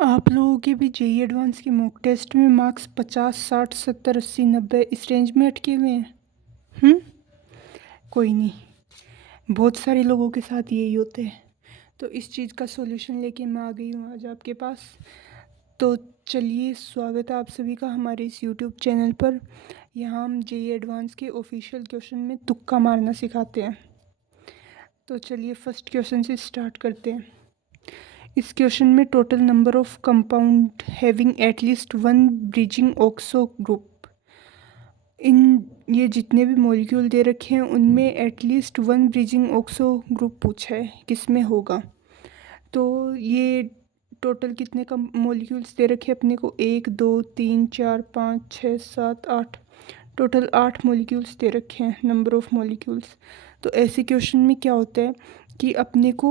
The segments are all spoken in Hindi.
आप लोगों के भी जेईई एडवांस के मॉक टेस्ट में मार्क्स 50, 60, 70, 80, 90 इस रेंज में अटके हुए हैं। कोई नहीं, बहुत सारे लोगों के साथ यही होते हैं। तो इस चीज़ का सॉल्यूशन लेके मैं आ गई हूँ आज आपके पास। तो चलिए, स्वागत है आप सभी का हमारे इस यूट्यूब चैनल पर। यहाँ हम जेईई एडवांस के ऑफिशियल क्वेश्चन में तुक्का मारना सिखाते हैं। तो चलिए फर्स्ट क्वेश्चन से स्टार्ट करते हैं। इस क्वेश्चन में total number of compound having at least one bridging oxo group, ये जितने भी मॉलिक्यूल दे रखे हैं उनमें at least one bridging oxo group पूछा है, किस में होगा। तो ये टोटल कितने का मॉलिक्यूल्स दे रखे हैं अपने को, 1 2 3 4 5 6 7 8, टोटल 8 मॉलिक्यूल्स दे रखे हैं, नंबर ऑफ़ मॉलिक्यूल्स। तो ऐसे क्वेश्चन में क्या होता है कि अपने को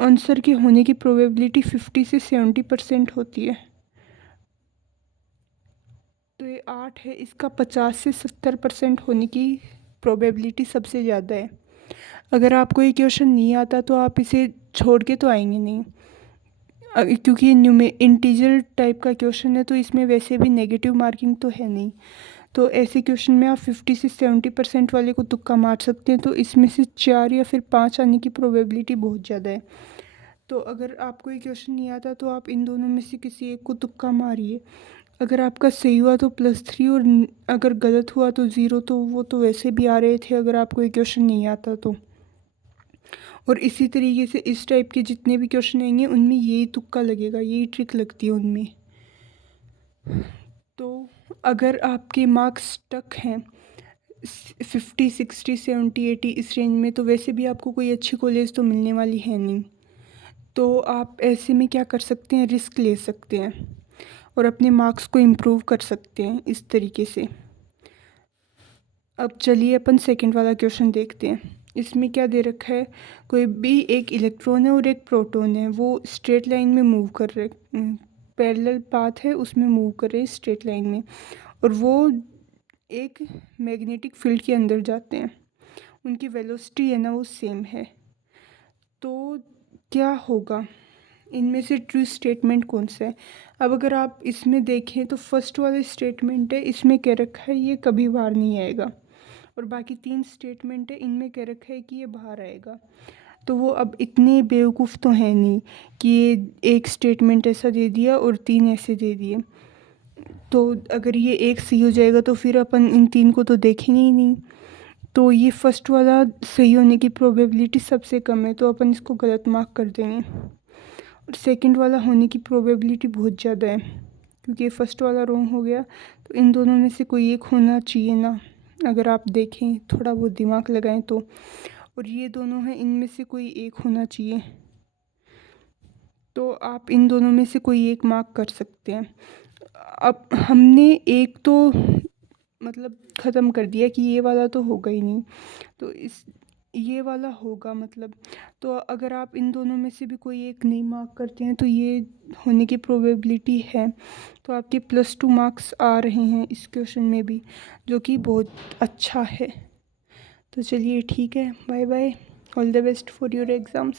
आंसर के होने की प्रोबेबिलिटी 50 से 70% होती है। तो ये 8 है, इसका 50 से 70% होने की प्रोबेबिलिटी सबसे ज़्यादा है। अगर आपको ये क्वेश्चन नहीं आता तो आप इसे छोड़ के तो आएंगे नहीं, क्योंकि ये इंटीजर टाइप का क्वेश्चन है, तो इसमें वैसे भी नेगेटिव मार्किंग तो है नहीं। तो ऐसे क्वेश्चन में आप 50 से 70% वाले को तुक्का मार सकते हैं। तो इसमें से 4 या फिर 5 आने की प्रोबेबिलिटी बहुत ज़्यादा है। तो अगर आपको ये क्वेश्चन नहीं आता तो आप इन दोनों में से किसी एक को तुक्का मारिए। अगर आपका सही हुआ तो +3, और अगर गलत हुआ तो 0। तो वो तो वैसे भी आ रहे थे अगर आपको ये क्वेश्चन नहीं आता तो। और इसी तरीके से इस टाइप के जितने भी क्वेश्चन आएंगे उनमें यही तुक्का लगेगा, यही ट्रिक लगती है उनमें। तो अगर आपके मार्क्स स्टक हैं 50, 60, 70, 80 इस रेंज में, तो वैसे भी आपको कोई अच्छी कॉलेज तो मिलने वाली है नहीं। तो आप ऐसे में क्या कर सकते हैं, रिस्क ले सकते हैं और अपने मार्क्स को इम्प्रूव कर सकते हैं इस तरीके से। अब चलिए अपन सेकंड वाला क्वेश्चन देखते हैं। इसमें क्या दे रखा है, कोई भी एक इलेक्ट्रॉन है और एक प्रोटॉन है, वो स्ट्रेट लाइन में मूव कर रहे, पैरेलल पाथ है उसमें मूव कर रहे हैं स्ट्रेट लाइन में, और वो एक मैग्नेटिक फील्ड के अंदर जाते हैं। उनकी वेलोसिटी है ना वो सेम है। तो क्या होगा, इनमें से ट्रू स्टेटमेंट कौन सा है। अब अगर आप इसमें देखें तो फर्स्ट वाला स्टेटमेंट है, इसमें कह रखा है ये कभी बाहर नहीं आएगा, और बाकी 3 स्टेटमेंट है इनमें कह रखा है कि ये बाहर आएगा। तो वो अब इतने बेवकूफ़ तो हैं नहीं कि ये एक स्टेटमेंट ऐसा दे दिया और 3 ऐसे दे दिए। तो अगर ये एक सही हो जाएगा तो फिर अपन इन 3 को तो देखेंगे ही नहीं। तो ये फर्स्ट वाला सही होने की प्रोबेबिलिटी सबसे कम है, तो अपन इसको गलत मार्क कर देंगे। और सेकंड वाला होने की प्रोबेबिलिटी बहुत ज़्यादा है, क्योंकि फर्स्ट वाला रॉन्ग हो गया। तो इन दोनों में से कोई एक होना चाहिए ना, अगर आप देखें थोड़ा बहुत दिमाग लगाएं तो। और ये दोनों हैं, इनमें से कोई एक होना चाहिए। तो आप इन दोनों में से कोई एक मार्क कर सकते हैं। अब हमने एक तो मतलब ख़त्म कर दिया कि ये वाला तो होगा ही नहीं, तो ये वाला होगा मतलब। तो अगर आप इन दोनों में से भी कोई एक नहीं मार्क करते हैं तो ये होने की प्रोबेबिलिटी है। तो आपके +2 मार्क्स आ रहे हैं इस क्वेश्चन में भी, जो कि बहुत अच्छा है। तो चलिए ठीक है, bye bye, all the best for your exams.